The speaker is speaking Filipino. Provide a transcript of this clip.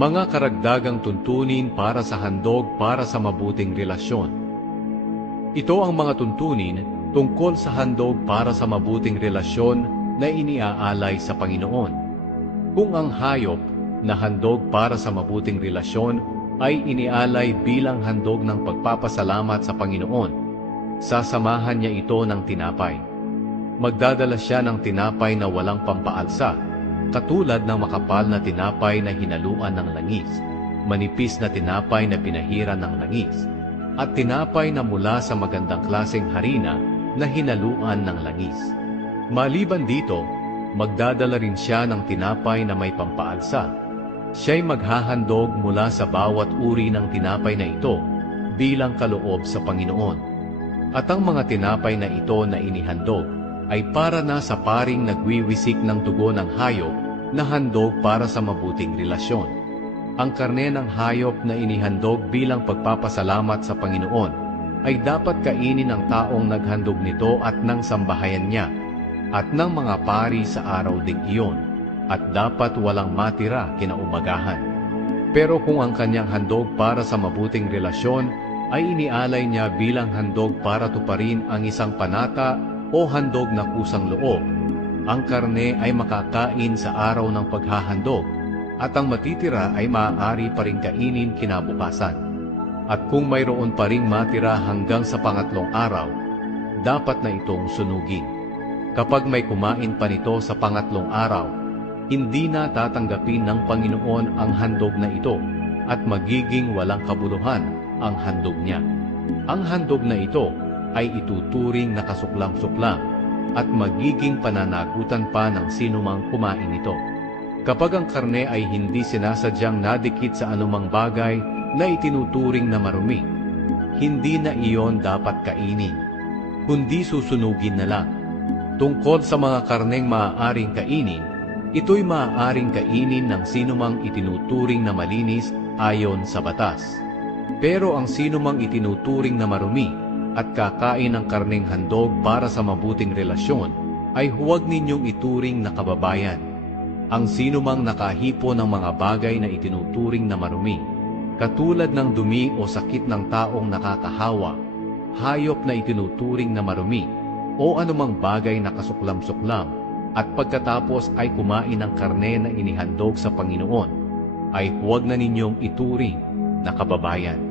Mga karagdagang tuntunin para sa handog para sa mabuting relasyon. Ito ang mga tuntunin tungkol sa handog para sa mabuting relasyon na iniaalay sa Panginoon. Kung ang hayop na handog para sa mabuting relasyon ay inialay bilang handog ng pagpapasalamat sa Panginoon, sasamahan niya ito ng tinapay. Magdadala siya ng tinapay na walang pampaalsa, katulad ng makapal na tinapay na hinaluan ng langis, manipis na tinapay na pinahiran ng langis, at tinapay na mula sa magandang klaseng harina na hinaluan ng langis. Maliban dito, magdadala rin siya ng tinapay na may pampaalsa. Siya'y maghahandog mula sa bawat uri ng tinapay na ito bilang kaloob sa Panginoon. At ang mga tinapay na ito na inihandog ay para na sa paring nagwiwisik ng dugo ng hayop na handog para sa mabuting relasyon. Ang karne ng hayop na inihandog bilang pagpapasalamat sa Panginoon ay dapat kainin ng taong naghandog nito at ng sambahayan niya at ng mga pari sa araw ding iyon, at dapat walang matira kinaumagahan. Pero kung ang kanyang handog para sa mabuting relasyon ay inialay niya bilang handog para tuparin ang isang panata o handog na kusang loob, ang karne ay makakain sa araw ng paghahandog, at ang matitira ay maaari pa rin kainin kinabukasan. At kung mayroon pa ring matira hanggang sa pangatlong araw, dapat na itong sunugin. Kapag may kumain pa nito sa pangatlong araw, hindi na tatanggapin ng Panginoon ang handog na ito, at magiging walang kabuluhan ang handog niya. Ang handog na ito ay ituturing na kasuklam-suklam at magiging pananagutan pa ng sinumang kumain nito. Kapag ang karne ay hindi sinasadyang nadikit sa anumang bagay na itinuturing na marumi, hindi na iyon dapat kainin, kundi susunugin na lang. Tungkol sa mga karneng maaaring kainin, ito'y maaaring kainin ng sinumang itinuturing na malinis ayon sa batas. Pero ang sinumang itinuturing na marumi at kakain ng karneng handog para sa mabuting relasyon, ay huwag ninyong ituring na kababayan. Ang sinumang nakahipo ng mga bagay na itinuturing na marumi, katulad ng dumi o sakit ng taong nakakahawa, hayop na itinuturing na marumi, o anumang bagay na kasuklam-suklam, at pagkatapos ay kumain ng karne na inihandog sa Panginoon, ay huwag na ninyong ituring na kababayan.